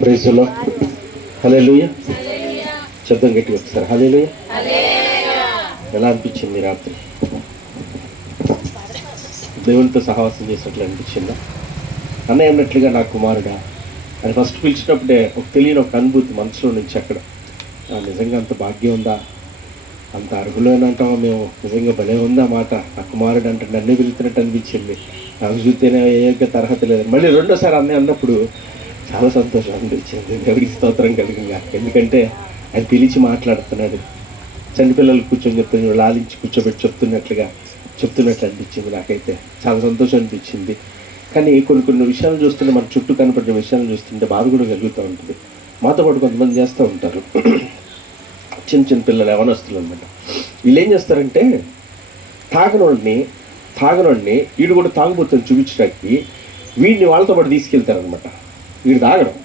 Praise లో హల్లెలూయా. శబ్దం గట్టిగా ఒకసారి హల్లెలూయా. ఎలా అనిపించింది రాత్రి? దేవునితో సహవాసం చేసినట్లు అనిపించిందా? అన్నయ్య అన్నట్లుగా నా కుమారుడా అని ఫస్ట్ పిలిచినప్పుడే తెలియని ఒక అనుభూతి మనసులో నుంచి అక్కడ నిజంగా అంత భాగ్యం ఉందా, అంత అర్హులేనంటామా మేము, నిజంగా భలే ఉందా మాట. నా కుమారుడు అంటే నన్నే పిలుతున్నట్టు అనిపించింది, నాకు చూస్తేనే ఏ అర్హత లేదు. మళ్ళీ రెండోసారి అన్నయ్య అన్నప్పుడు చాలా సంతోషం అనిపించింది. దేవుడికి స్తోత్రం కలిగిందా. ఎందుకంటే ఆయన పిలిచి మాట్లాడుతున్నాడు, చంటిపిల్లలు కూర్చొని చెప్తున్నాడు, లాలించి కూర్చోబెట్టి చెప్తున్నట్లు అనిపించింది. నాకైతే చాలా సంతోషం అనిపించింది. కానీ కొన్ని విషయాలు చూస్తుంటే, మన చుట్టూ కనపడిన విషయాలు చూస్తుంటే బాధ కూడా కలుగుతూ ఉంటుంది. మాతో పాటు కొంతమంది చేస్తూ ఉంటారు, చిన్న పిల్లలు యవనస్తులు అనమాట. వీళ్ళు ఏం చేస్తారంటే తాగనోడిని వీడు కూడా తాగుబోతుంది చూపించడానికి వీడిని వాళ్ళతో పాటు తీసుకెళ్తారనమాట. వీడు తాగడం,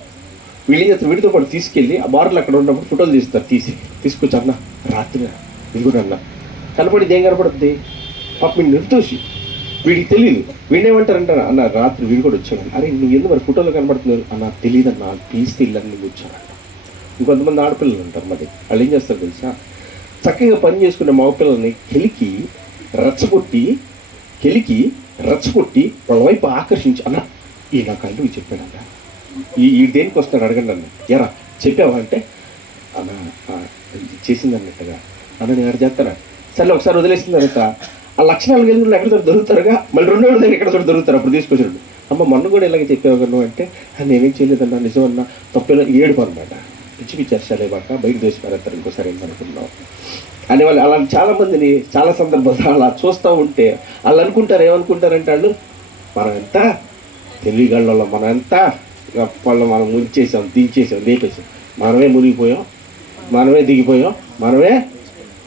వీళ్ళు ఏం చేస్తారు, వీడితో పాటు తీసుకెళ్ళి ఆ బార్లు అక్కడ ఉన్నప్పుడు ఫోటోలు తీస్తారు. తీసుకొచ్చి అన్న రాత్రి ఇది కూడా అన్న కనపడింది, ఏం కనపడుతుంది పాప వీడు నిర్దోషి, వీడికి తెలియదు. వీడేమంటారంటారా అన్న రాత్రి వీడు కూడా వచ్చాడు. అరే నువ్వు ఎందుకు మరి ఫోటోలో కనబడుతున్నారు అన్న, తెలియదు అన్న, తీస్తే ఇల్లన్నీ కూర్చోనంట. ఇంకొంతమంది ఆడపిల్లలు ఉంటారు, మరి వాళ్ళు ఏం చేస్తారు తెలుసా, చక్కగా పని చేసుకునే మగపిల్లల్ని కెలికి రెచ్చగొట్టి వాళ్ళ వైపు ఆకర్షించి అన్న ఈ నాకు అంటూ చెప్పాడన్న, ఈ దేనికి వస్తాడు అడగండి అన్న, ఎరా చెప్పావా అంటే అన్న చేసింది అన్నట్టుగా అన్న నేను ఎక్కడ చేస్తారా, సరే ఒకసారి వదిలేసిన తర్వాత ఆ లక్షణాలు కలిగి ఎక్కడ దొరుకుతారుగా, మళ్ళీ రెండో దగ్గర ఎక్కడ దొరుకుతారు, అప్పుడు తీసుకొచ్చాడు. అమ్మ మొన్న కూడా ఇలాగే చెప్పావు నువ్వు అంటే నేనేం చేయలేదన్నా, నిజమన్నా తప్పేలా ఏడుపు అనమాట. పిచ్చేస్తాలే బాక బయట దోసిపారేస్తారు, ఇంకోసారి ఏమనుకున్నావు అని వాళ్ళు అలా చాలామందిని చాలా సందర్భాలు అలా చూస్తూ ఉంటే వాళ్ళు ఏమనుకుంటారంటే వాళ్ళు మనం ఎంత తెలివిగాళ్ళలో, మనం ఎంత వాళ్ళు మనం ముంచేసాం, దించేసాం, లేపేసాం, మనమే మునిగిపోయాం, మనమే దిగిపోయాం, మనమే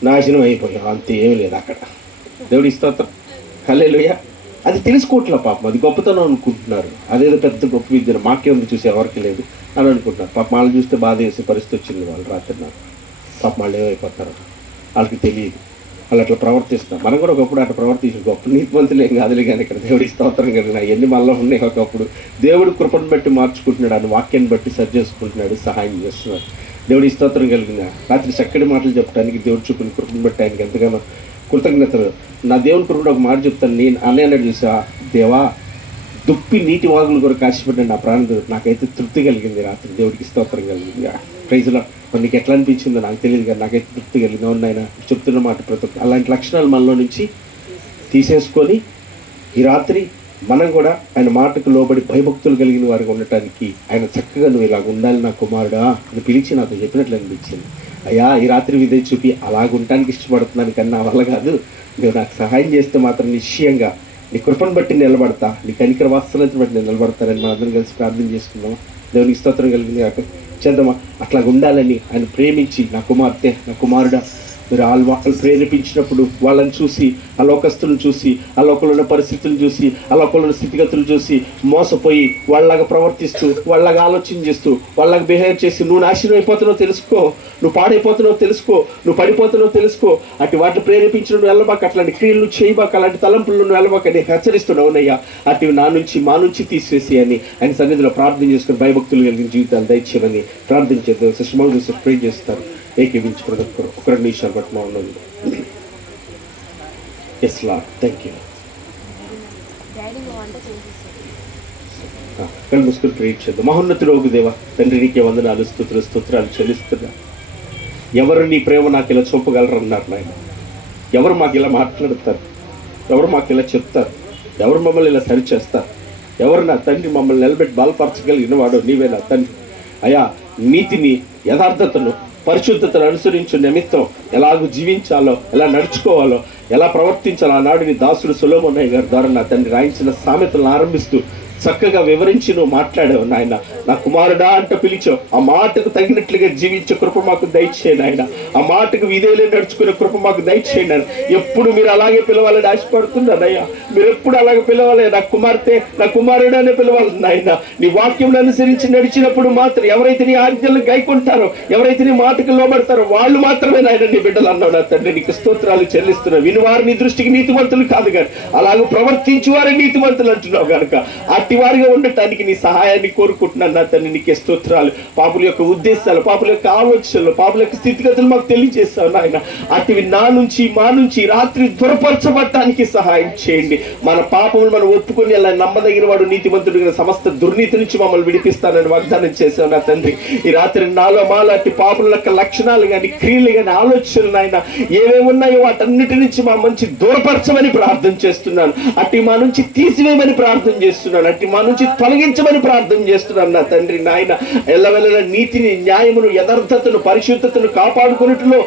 నాశనం అయిపోయాం, అంతే ఏమీ లేదు అక్కడ. దేవుడి స్తోత్రం హల్లెలూయా. అది తెలుసుకోవట్లే పాపం, అది గొప్పతనం అనుకుంటున్నారు, అదేదో పెద్ద గొప్ప విద్యను మాకేముంది చూసి ఎవరికి లేదు అని అనుకుంటున్నారు. పాప వాళ్ళు చూస్తే బాధ వేసే పరిస్థితి వచ్చింది. వాళ్ళు రాత్రి నాకు పాప వాళ్ళు ఏమైపోతారు, వాళ్ళకి తెలియదు, వాళ్ళు అట్లా ప్రవర్తిస్తారు. మనం కూడా ఒకప్పుడు అట్లా ప్రవర్తించి గొప్ప నీతిమంతులు ఏం కాదులే, కానీ ఇక్కడ దేవుడి స్తోత్రం కలిగిన ఎన్ని మనలో ఉన్నాయి. ఒకప్పుడు దేవుడు కృపను బట్టి మార్చుకుంటున్నాడు, ఆయన వాక్యాన్ని బట్టి సరి చేసుకుంటున్నాడు, సహాయం చేస్తున్నాడు. దేవుడి స్తోత్రం కలిగిన రాత్రి చక్కటి మాటలు చెప్పడానికి దేవుడు చూపిన కృపను బట్టి ఆయనకి ఎంతగానో కృతజ్ఞతలు. నా దేవుని కృపను ఒక మాట చెప్తాను, నేను అన్నయ్య చూసా, దేవా దుప్పి నీటి వాగులు కూడా కాసిపెట్టాను నా ప్రాణం, నాకైతే తృప్తి కలిగింది రాత్రి. దేవుడికి స్తోత్రం కలిగింది. ప్రైజ్లో నీకు ఎట్లా అనిపించిందో నాకు తెలియదు, కానీ నాకైతే తృప్తి కలిగింది. అవును ఆయన చెప్తున్న మాట ప్రతి ఒక్క అలాంటి లక్షణాలు మనలో నుంచి తీసేసుకొని ఈ రాత్రి మనం కూడా ఆయన మాటకు లోబడి భయభక్తులు కలిగిన వారికి ఉండటానికి ఆయన చక్కగా నువ్వు ఇలాగ ఉండాలి నా కుమారుడా అని పిలిచి నాతో చెప్పినట్లు అనిపించింది. అయ్యా ఈ రాత్రి విధే చూపి అలాగ ఉండటానికి ఇష్టపడుతున్నాను, కానీ నా వల్ల కాదు, నువ్వు నాకు సహాయం చేస్తే మాత్రం నిశ్చయంగా నీ కృపను బట్టి నిలబడతా, నీ కనికర వాత్సల్యతను బట్టి నేను నిలబడతానని మనం అందరం కలిసి ప్రార్థన చేసుకుందాం. దేవునికి స్తోత్రం కలిగింది కాక చేద్దామా. అట్లాగ ఉండాలని ఆయన ప్రేమించి నా కుమార్తె నా కుమారుడా మీరు వాళ్ళు ప్రేరేపించినప్పుడు వాళ్ళని చూసి, ఆ లోకస్తులను చూసి, ఆ లోకంలో ఉన్న పరిస్థితులను చూసి, ఆ లోకంలో ఉన్న స్థితిగతులు చూసి మోసపోయి వాళ్ళలాగా ప్రవర్తిస్తూ, వాళ్ళలాగా ఆలోచన చేస్తూ, వాళ్ళలాగా బిహేవ్ చేసి నువ్వు నాశనం అయిపోతున్నావు తెలుసుకో, నువ్వు పాడైపోతున్నావు తెలుసుకో, నువ్వు పడిపోతున్నావు తెలుసుకో, అటు వాటిని ప్రేరేపించిన నువ్వు వెళ్ళబాక, అట్లాంటి క్రియలు చేయబాక, అలాంటి తలంపులు నువ్వు వెళ్ళబాక, నేను హెచ్చరిస్తున్నావునయ్యా. అటు మా నుంచి తీసివేసి అని ఆయన సన్నిధిలో ప్రార్థన చేసుకుని భయభక్తులు కలిగిన జీవితాలు దయచేయమని ప్రార్థించేద్దాం. సుష్మా ప్రే చేస్తారు ఏకీవించుకున్న ఒక 2 నిమిషాలు బట్టి మా ఉన్నది. Yes lord thank you. కళ్ళు మూసుకుని ప్రేర్ చేద్దాం. మహోన్నతుడోగు దేవా తండ్రి నీకే వందనాలు స్తోత్రాలు చెల్లిస్తున్నా. ఎవరు నీ ప్రేమ నాకు ఇలా చూపగలరు అన్నారు నాయన. ఎవరు మాకు ఇలా మాట్లాడతారు, ఎవరు మాకు ఇలా చెప్తారు, ఎవరు మమ్మల్ని ఇలా సరిచేస్తారు, ఎవరు నా తండ్రి మమ్మల్ని నిలబెట్టి బలపరచగలిగిన వాడు నీవే నా తండ్రి. అయా నీతిని యథార్థతను పరిశుద్ధతను అనుసరించు నిమిత్తం ఎలాగూ జీవించాలో, ఎలా నడుచుకోవాలో, ఎలా ప్రవర్తించాలో ఆనాడు నీ దాసుడు సొలొమోను గారి ద్వారా నా తండ్రి రాయించిన సామెతలను ఆరంభిస్తూ చక్కగా వివరించి నువ్వు మాట్లాడావు నాయన. నా కుమారుడా అంటూ పిలిచావు, ఆ మాటకు తగినట్లుగా జీవించే కృప మాకు దయచేయండి ఆయన. ఆ మాటకు విధేయులే నడుచుకునే కృప మాకు దయచేయండి ఆయన. ఎప్పుడు మీరు అలాగే పిలవాలని ఆశపడుతున్నానయ్యా, మీరు ఎప్పుడు అలాగే పిలవాలి. నా కుమార్తె నా కుమారుడు అనే పిలవాలి నాయన. నీ వాక్యం అనుసరించి నడిచినప్పుడు మాత్రం ఎవరైతే నీ ఆజ్ఞలు గైకుంటారో, ఎవరైతే నీ మాటకు లోబడతారో వాళ్ళు మాత్రమే నాయన నీ బిడ్డలు అన్నావు. నా తండ్రి నీకు స్తోత్రాలు చెల్లిస్తున్నావు. వినివారు నీ దృష్టికి నీతిమంతులు కాదు కానీ అలాగే ప్రవర్తించి వారే నీతిమంతులు అంటున్నావు కనుక అట్టి అట్టి వారిగా ఉండటానికి నీ సహాయాన్ని కోరుకుంటున్నాను నా తండ్రి. నీకే స్తోత్రాలు. పాపుల యొక్క ఉద్దేశాలు, పాపుల యొక్క ఆలోచనలు, పాపుల యొక్క స్థితిగతులు మాకు తెలియజేస్తావు నాయన. అటివి మా నుంచి రాత్రి దూరపరచబడటానికి సహాయం చేయండి. మన పాపములు మనం ఒప్పుకొని అలా నమ్మదగిన వాడు నీతిమంతుడిగా సమస్త దుర్నీతి నుంచి మమ్మల్ని విడిపిస్తానని వాగ్దానం చేశావు నా తండ్రి. ఈ రాత్రి నాలో మాలాంటి పాపుల యొక్క లక్షణాలు కానీ, క్రియలు కానీ, ఆలోచనలు నాయన ఏమేమి ఉన్నాయో వాటన్నిటి నుంచి మా మంచి దూరపరచమని ప్రార్థన చేస్తున్నాను. అట్టి మా నుంచి తీసివేయమని ప్రార్థన చేస్తున్నాను. అట్టి మా నుంచి తొలగించమని ప్రార్థన చేస్తున్నాను నా తండ్రి. నాయన ఎల్లవెల్ల నీతిని, న్యాయమును, యథార్థతను, పరిశుద్ధతను కాపాడుకున్నట్లో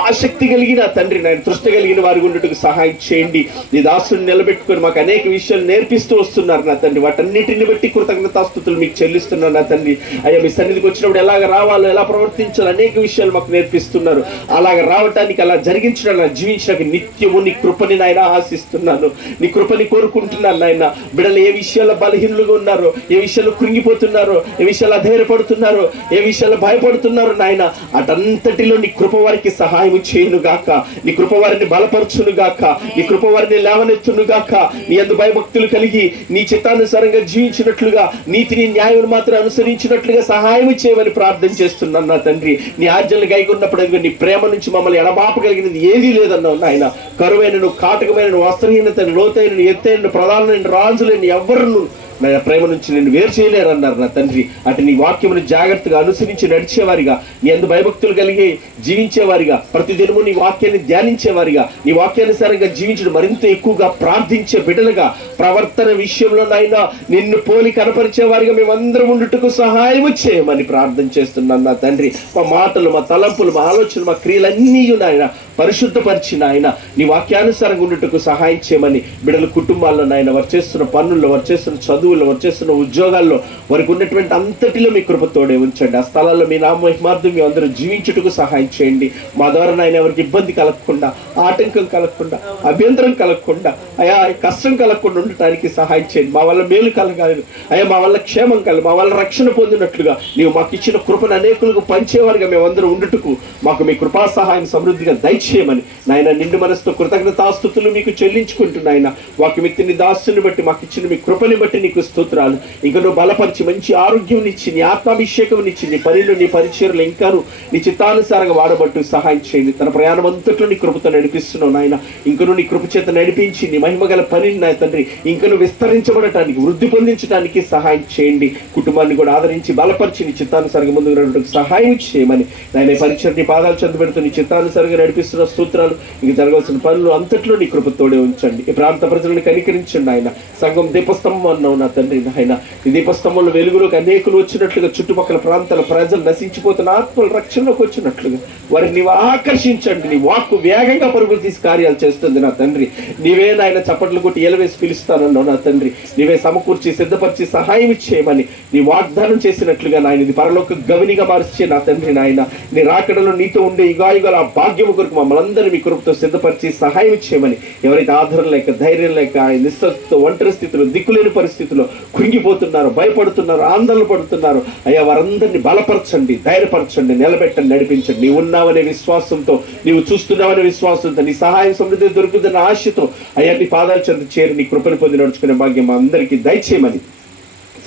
ఆసక్తి కలిగిన తండ్రి నాయన, తృష్టి కలిగిన వారి ఉండటకు సహాయం చేయండి. నీ దాసుని నిలబెట్టుకొని మాకు అనేక విషయాలు నేర్పిస్తూ వస్తున్నారు నా తండ్రి. వాటన్నిటిని బట్టి కృతజ్ఞతాస్తుతులు మీకు చెల్లిస్తున్నాను నా తండ్రి. అయ్యా మీ సన్నిధికి వచ్చినప్పుడు ఎలాగ రావాలో, ఎలా ప్రవర్తించాలో అనేక విషయాలు మాకు నేర్పిస్తున్నారు. అలాగ రావటానికి, అలా జరిగించడానికి, జీవించడానికి నిత్యము నీ కృపని నాయన ఆశిస్తున్నాను. నీ కృపని కోరుకుంటున్నాను నాయన. బిడ్డలు ఏ విషయాల్లో బలహీనులుగా ఉన్నారో, ఏ విషయాల్లో కృంగిపోతున్నారో, ఏ విషయాల్లో అధైర్యపడుతున్నారో, ఏ విషయాల్లో భయపడుతున్నారో నాయన, అటంతటిలో నీ కృప వారికి సహాయం చేయును గాక. నీ కృప వారిని బలపరచును గాక. నీ కృప వారిని లేవనెత్తును గాక. నీ యందు భయభక్తులు కలిగి నీ చిత్తానుసారంగా జీవించినట్లుగా, నీతిని, న్యాయం మాత్రం అనుసరించినట్లుగా సహాయం చేయమని ప్రార్థన చేస్తున్నాను నా తండ్రి. నీ ఆజ్ఞలు గైకొన్నప్పుడు నీ ప్రేమ నుంచి మమ్మల్ని ఎడబాపగలిగినది ఏదీ లేదన్నావు నాయన. కరువైనను, కాటకమైన, వస్త్రహీనతను, లోతైన, ఎత్తైన, ప్రధానమైన, రాజులేని ఎవరును నా ప్రేమ నుంచి నేను వేరు చేయలేరన్నారు నా తండ్రి. అటు నీ వాక్యమును జాగ్రత్తగా అనుసరించి నడిచేవారిగా, నీ అందు భయభక్తులు కలిగి జీవించేవారిగా, ప్రతిదినము నీ వాక్యాన్ని ధ్యానించేవారిగా, నీ వాక్యానుసారంగా జీవించడం మరింత ఎక్కువగా ప్రార్థించే బిడ్డలుగా, ప్రవర్తన విషయంలో నాయన నిన్ను పోలి కనపరిచేవారిగా మేమందరం ఉండుటకు సహాయం చేయమని ప్రార్థన చేస్తున్నాను నా తండ్రి. మా మాటలు, మా తలంపులు, మా ఆలోచనలు, మా క్రియలన్నీ నాయన పరిశుద్ధపరిచిన ఆయన నీ వాక్యానుసారంగా ఉండుటకు సహాయం చేయమని బిడ్డల కుటుంబాల్లో నాయన వారు చేస్తున్న పనుల్లో, వారు చేస్తున్న చదువుల్లో, వారు చేస్తున్న ఉద్యోగాల్లో, వారికి ఉన్నటువంటి అంతటిలో మీ కృపతోడే ఉంచండి. ఆ స్థలాల్లో మీ నామ మహిమార్థం మీ అందరూ జీవించుటకు సహాయం చేయండి. మా ద్వారా నాయన ఎవరికి ఇబ్బంది కలగకుండా, ఆటంకం కలగకుండా, అభ్యంతరం కలగకుండా, అయా కష్టం కలగకుండా ఉండటానికి సహాయం చేయండి. మా వల్ల మేలు కలగాలి అయ్యా, మా వల్ల క్షేమం కలగాలి, మా వల్ల రక్షణ పొందినట్లుగా నీవు మాకు ఇచ్చిన కృపను అనేకులకు పంచేవారిగా మేమందరూ ఉండుటకు మాకు మీ కృపా సహాయం సమృద్ధిగా దయచేయమని నాయన నిండు మనసుతో కృతజ్ఞతాస్తుతులు మీకు చెల్లించుకుంటున్నాయన. వాక్యమిత్తిని దాసుని బట్టి మాకు ఇచ్చిన మీ కృపని బట్టి నీకు స్తోత్రాలు. ఇంకా నువ్వు బలపరిచి మంచి ఆరోగ్యం ఇచ్చి, నీ ఆత్మాభిషేకం ఇచ్చి, నీ పనులు, నీ పరిచయలు ఇంకాను నీ చిత్తానుసారంగా వాడబట్టు సహాయం చేయండి. తన ప్రయాణం అంతట్లో నీ కృపతో నడిపిస్తున్నావు నాయన. ఇంకను నీ కృప చేత నడిపించి నీ మహిమగల పనిని నా తండ్రి ఇంకను విస్తరించబడటానికి, వృద్ధి పొందించడానికి సహాయం చేయండి. కుటుంబాన్ని కూడా ఆదరించి బలపరిచి నీ చిత్తానుసారంగా ముందుకు నడవడానికి సహాయం చేయమని నాయన పరిచయం నీ పాదాలు చెంద పెడుతూ నీ చిత్తానుసారంగా నడిపిస్తున్న స్తోత్రాలు. ఇంక జరగాల్సిన పనులు అంతట్లో నీ కృపతోడే ఉంచండి. ఈ ప్రాంత ప్రజలను కనికరించండి ఆయన. సంఘం దీపస్తంభం అన్నావు నా తండ్రి నాయన. ఈ దీపస్తంభంలో వెలుగులోకి అనేకులు వచ్చినట్లుగా, చుట్టుపక్కల ప్రాంతాల ప్రజలు నశించిపోతున్న ఆత్మల రక్షణలోకి వచ్చినట్లుగా వారిని నీవు ఆకర్షించండి. నీ వాక్కు వేగంగా పరుగులు తీసి కార్యాలు చేస్తుంది నా తండ్రి. నీవే నాయన చప్పట్లు కొట్టి ఎలవేసి పిలుస్తానన్నావు నా తండ్రి. నీవే సమకూర్చి సిద్ధపరిచి సహాయం చేయమని నీ వాగ్దానం చేసినట్లుగా నాయన ఇది పరలోక గవినిగా మార్చే నా తండ్రి నాయన. నీ రాకడలో నీతో ఉండే యుగాయుగాల ఆ భాగ్యము కొరకు మమ్మల్ని అందరినీ మీ కృపతో సిద్ధపరిచి సహాయం చేయమని, ఎవరైతే ఆధారం లేక, ధైర్యం లేక, నిస్సత్తుతో, ఒంటరి స్థితిలో, దిక్కులేని పరిస్థితిలో కృంగిపోతున్నారు, భయపడుతున్నారు, ఆందోళన పడుతున్నారు అయ్యా, వారందరినీ బలపరచండి, ధైర్యపరచండి, నిలబెట్టండి, నడిపించండి. నీవు ఉన్నావనే విశ్వాసంతో, నీవు చూస్తున్నావనే విశ్వాసంతో, నీ సహాయం సమృద్ధి దొరుకుతున్న ఆశతో అయ్యా నీ పాదాల చెంత చేరి నీ కృపను పొంది నడుచుకునే భాగ్యం మా అందరికీ దయచేయమని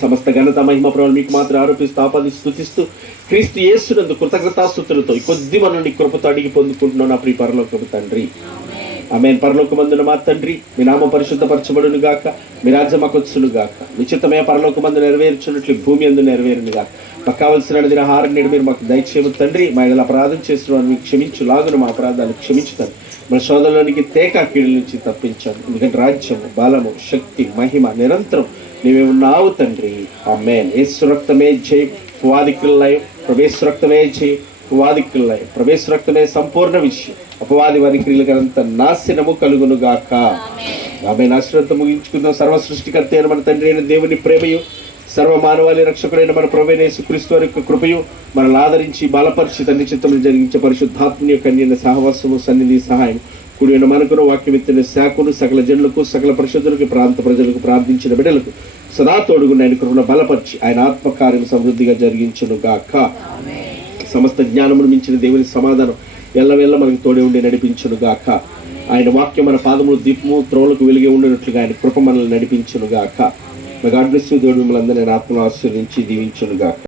సమస్త ఘనత, మహిమ, ప్రభావం మీకు మాత్రం ఆరోపిస్తూ, ఆపాదిస్తూ, స్తుతిస్తూ క్రీస్తు యేసునందు కృతజ్ఞతాస్తుతులతో ఈ కొద్ది మనం నీ కృపతో అడిగి పొందుకుంటున్నావు నా ప్రియ పరలోకపు తండ్రి. ఆమేన్. పరలోకమందున మా తండ్రి, మీ నామం పరిశుద్ధపరచబడును గాక, మీ రాజ్యం మాకొచ్చును గాక, మీ చిత్తమే పరలోకమందు నెరవేర్చున్నట్లు భూమి అందు నెరవేరును గాక. మాకు కావలసిన ఆహారం నేడు మీరు మాకు దయచేయము తండ్రి. మా ఇలా అపరాధం చేసిన వారిని మీకు క్షమించు, లాగున మా అపరాధాలు క్షమించుతాను. మన శోధనలోనికి తేక కీడుల నుంచి తప్పించాను. ఎందుకంటే రాజ్యము, బలము, శక్తి, మహిమ నిరంతరం నీవే ఉన్నావు తండ్రి. ఆమేన్. యేసు రక్తమే జై, పువాదికులై ప్రవేశ రక్తమే జై, పువాదికులై ప్రవేశ రక్తమే సంపూర్ణ విషయం. అపవాది వారి క్రియలకంత నాశనము కలుగును గాక. ఆమేన్. ఆశీర్వాదంతో ముగించుకుందాం. సర్వ సృష్టికర్త అయిన మన తండ్రి అయిన దేవుని ప్రేమయు, సర్వ మానవాళి రక్షకుడైన మన ప్రభువైన యేసుక్రీస్తు వారి యొక్క కృపయు, మనల్ని ఆదరించి బలపరిచి తండ్రి చిత్తమును జరిగించే పరిశుద్ధాత్మని యొక్క అన్య సహవాసము, సన్నిధి, సహాయం కూడిన మనకును, వాక్యమిత్తిన శాఖను, సకల జనులకు, సకల పరిశుద్ధులకు, ప్రాంత ప్రజలకు, ప్రార్థించిన బిడ్డలకు సదా తోడుగున్న ఆయన కృపను బలపరిచి ఆయన ఆత్మకార్యం సమృద్ధిగా జరిగించును గాక. సమస్త జ్ఞానమును మించిన దేవుని సమాధానం ఎల్లవేళ్ళ మనకు తోడే ఉండి నడిపించును గాక. ఆయన వాక్యం మన పాదములు దీపము, త్రోలకు వెలిగి ఉండినట్లుగా ఆయన కృప మనల్ని నడిపించును గాక. God bless you. దేవుడు మిమ్మల్ని అందరినీ ఆత్మను ఆశీర్వదించి దీవించును గాక.